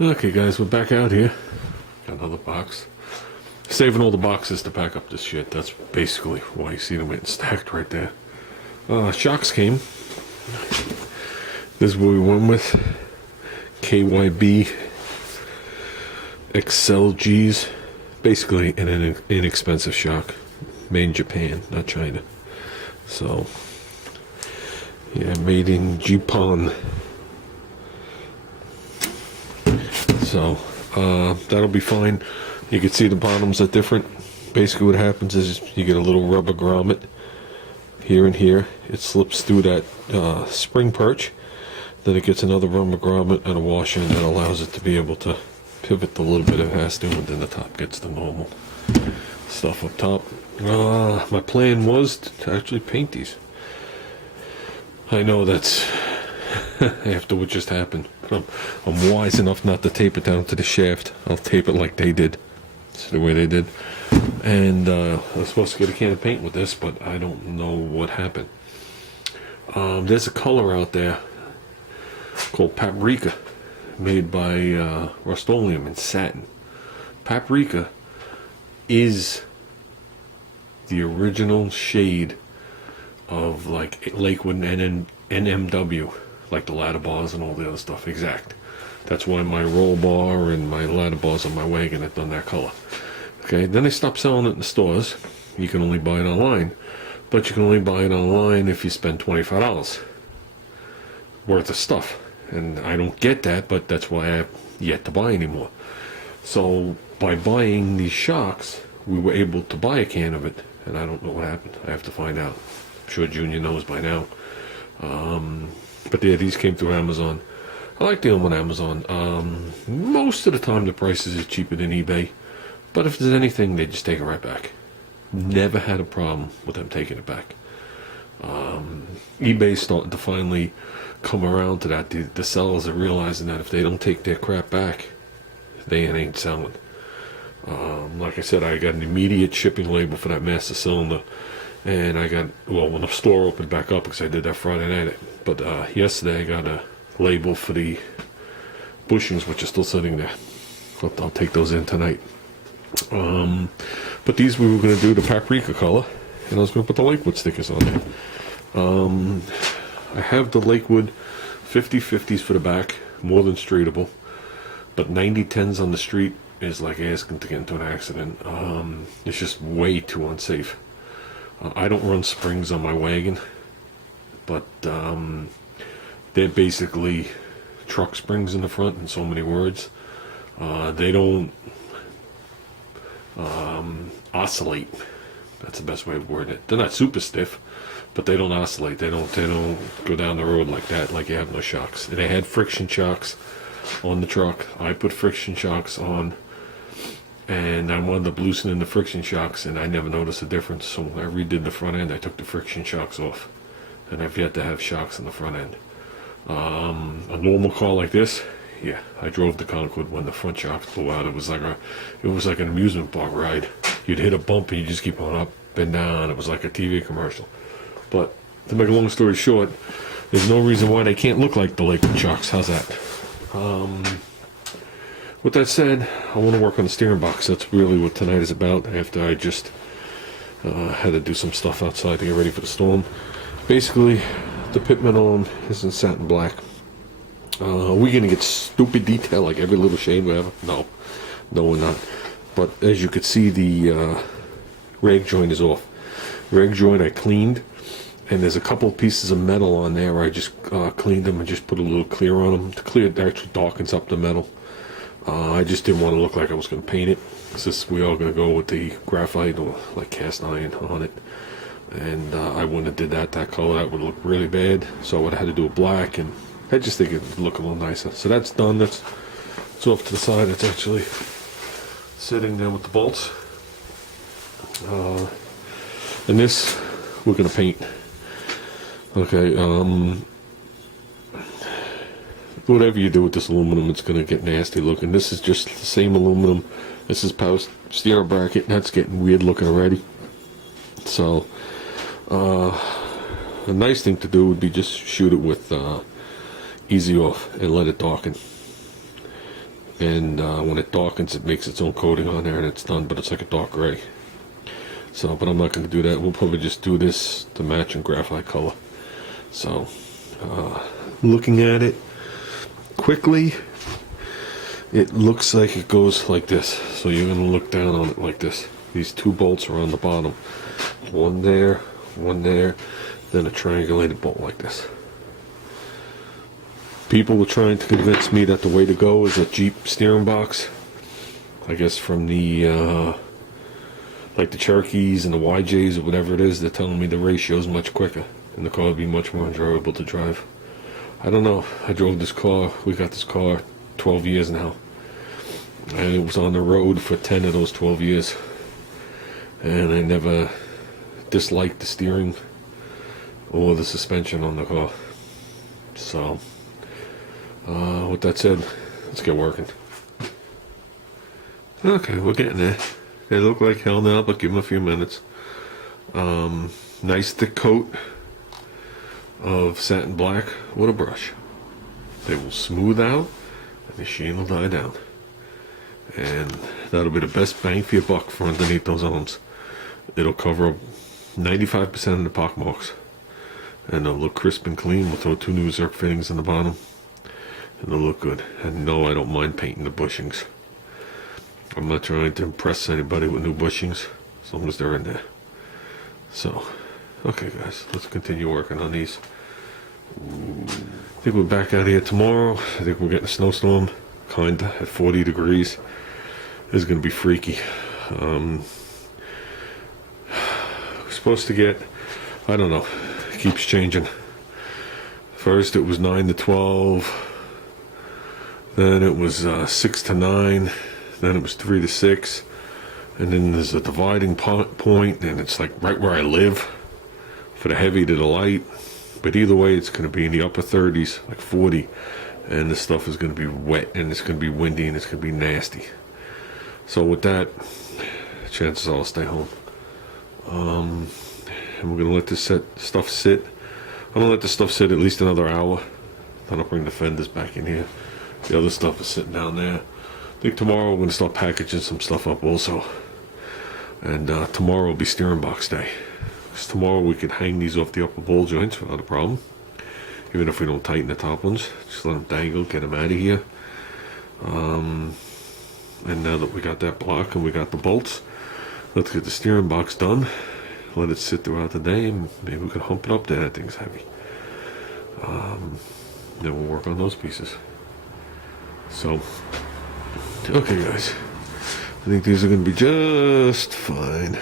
Okay guys, we're back out here. Got another box. Saving all the boxes to pack up this shit. That's basically why you see them getting stacked right there. Shocks came. This is what we went with. KYB XLGs. Basically an inexpensive shock. Made in Japan, not China. So, yeah, made in Japan. So, that'll be fine. You can see the bottoms are different. Basically what happens is you get a little rubber grommet here and here. It slips through that spring perch. Then it gets another rubber grommet and a washer, and that allows it to be able to pivot the little bit it has to, and then the top gets the normal stuff up top. My plan was to actually paint these. I know that's after what just happened. I'm wise enough not to tape it down to the shaft. I'll tape it like they did. It's the way they did. And I was supposed to get a can of paint with this, but I don't know what happened. There's a color out there called Paprika, made by Rust-Oleum in satin. Paprika is the original shade of like Lakewood and NMW, like the ladder bars and all the other stuff. Exact. That's why my roll bar and my ladder bars on my wagon have done that color. Okay, then they stopped selling it in the stores. You can only buy it online, but you can only buy it online if you spend $25 worth of stuff. And I don't get that, but that's why I have yet to buy anymore. So by buying these shocks, we were able to buy a can of it, and I don't know what happened. I have to find out. I'm sure Junior knows by now. But yeah, these came through Amazon. I like dealing with Amazon. Most of the time the prices is cheaper than eBay, but if there's anything, they just take it right back. Never had a problem with them taking it back. eBay's starting to finally come around to that. The sellers are realizing that if they don't take their crap back, they ain't selling. Like I said, I got an immediate shipping label for that master cylinder, and I got, well, when the store opened back up, because I did that Friday night, but yesterday I got a label for the bushings, which are still sitting there. I'll take those in tonight. But these we were going to do the Paprika color, and I was going to put the Lakewood stickers on there. I have the Lakewood 50/50s for the back, more than streetable, but 90/10s on the street is like asking to get into an accident. It's just way too unsafe. I don't run springs on my wagon, but they're basically truck springs in the front, in so many words. They don't oscillate. That's the best way of wording it. They're not super stiff, but they don't oscillate. They don't go down the road like that, like you have no shocks. They had friction shocks on the truck. I put friction shocks on, and I wound up loosening the friction shocks, and I never noticed a difference. So when I redid the front end, I took the friction shocks off, and I've yet to have shocks in the front end. A normal car like this, yeah, I drove the Concord when the front shocks blew out. It was like an amusement park ride. You'd hit a bump and you just keep on up and down. It was like a TV commercial. But to make a long story short, there's no reason why they can't look like the Lakewood shocks. How's that? With that said, I want to work on the steering box. That's really what tonight is about, after I just had to do some stuff outside to get ready for the storm. Basically, the pitman on is in satin black. Are we going to get stupid detail like every little shade we have? No, we're not. But as you could see, the rag joint is off. Rag joint I cleaned, and there's a couple of pieces of metal on there where I just cleaned them and just put a little clear on them. The clear actually darkens up the metal. I just didn't want to look like I was going to paint it. Since we are going to go with the graphite or like cast iron on it. And I wouldn't have did that color. That would look really bad. So I would have had to do a black, and I just think it would look a little nicer. So that's done. It's off to the side. It's actually sitting there with the bolts. And this we're going to paint. Okay. Whatever you do with this aluminum, it's going to get nasty looking. This is just the same aluminum. This is power steering bracket. That's getting weird looking already. So a nice thing to do would be just shoot it with easy off and let it darken. and when it darkens, it makes its own coating on there, and it's done. But it's like a dark gray. So, but I'm not going to do that. We'll probably just do this to match in graphite color. So, looking at it quickly, it looks like it goes like this. So you're going to look down on it like this. These two bolts are on the bottom. One there, then a triangulated bolt like this. People were trying to convince me that the way to go is a Jeep steering box. I guess from the, like the Cherokees and the YJs or whatever it is, they're telling me the ratio is much quicker and the car will be much more enjoyable to drive. I don't know. I drove this car. We got this car 12 years now. And it was on the road for 10 of those 12 years. And I never disliked the steering or the suspension on the car. So, with that said, let's get working. Okay, we're getting there. They look like hell now, but give them a few minutes. Nice thick coat of satin black with a brush. They will smooth out and the sheen will die down. And that'll be the best bang for your buck for underneath those arms. It'll cover up 95% of the pock marks. And they'll look crisp and clean. We'll throw 2 new Zerk fittings in the bottom. And they'll look good. And no, I don't mind painting the bushings. I'm not trying to impress anybody with new bushings, as long as they're in there. So, okay guys, let's continue working on these. I think we're back out here tomorrow. I think we're getting a snowstorm, kinda, at 40 degrees. This is going to be freaky. We're supposed to get, I don't know, it keeps changing. First it was 9 to 12, then it was 6 to 9, then it was 3 to 6, and then there's a dividing point, and it's like right where I live, for the heavy to the light. But either way, it's going to be in the upper 30s, like 40, and this stuff is going to be wet, and it's going to be windy, and it's going to be nasty. So with that, chances are I'll stay home. And we're going to let this stuff sit. I'm going to let this stuff sit at least another hour. Then I'll bring the fenders back in here. The other stuff is sitting down there. I think tomorrow we're going to start packaging some stuff up also. And tomorrow will be steering box day. Because tomorrow we can hang these off the upper ball joints without a problem. Even if we don't tighten the top ones. Just let them dangle, get them out of here. And now that we got that block and we got the bolts, let's get the steering box done. Let it sit throughout the day, and maybe we can hump it up there. That thing's heavy. Then we'll work on those pieces. So, okay guys, I think these are going to be just fine.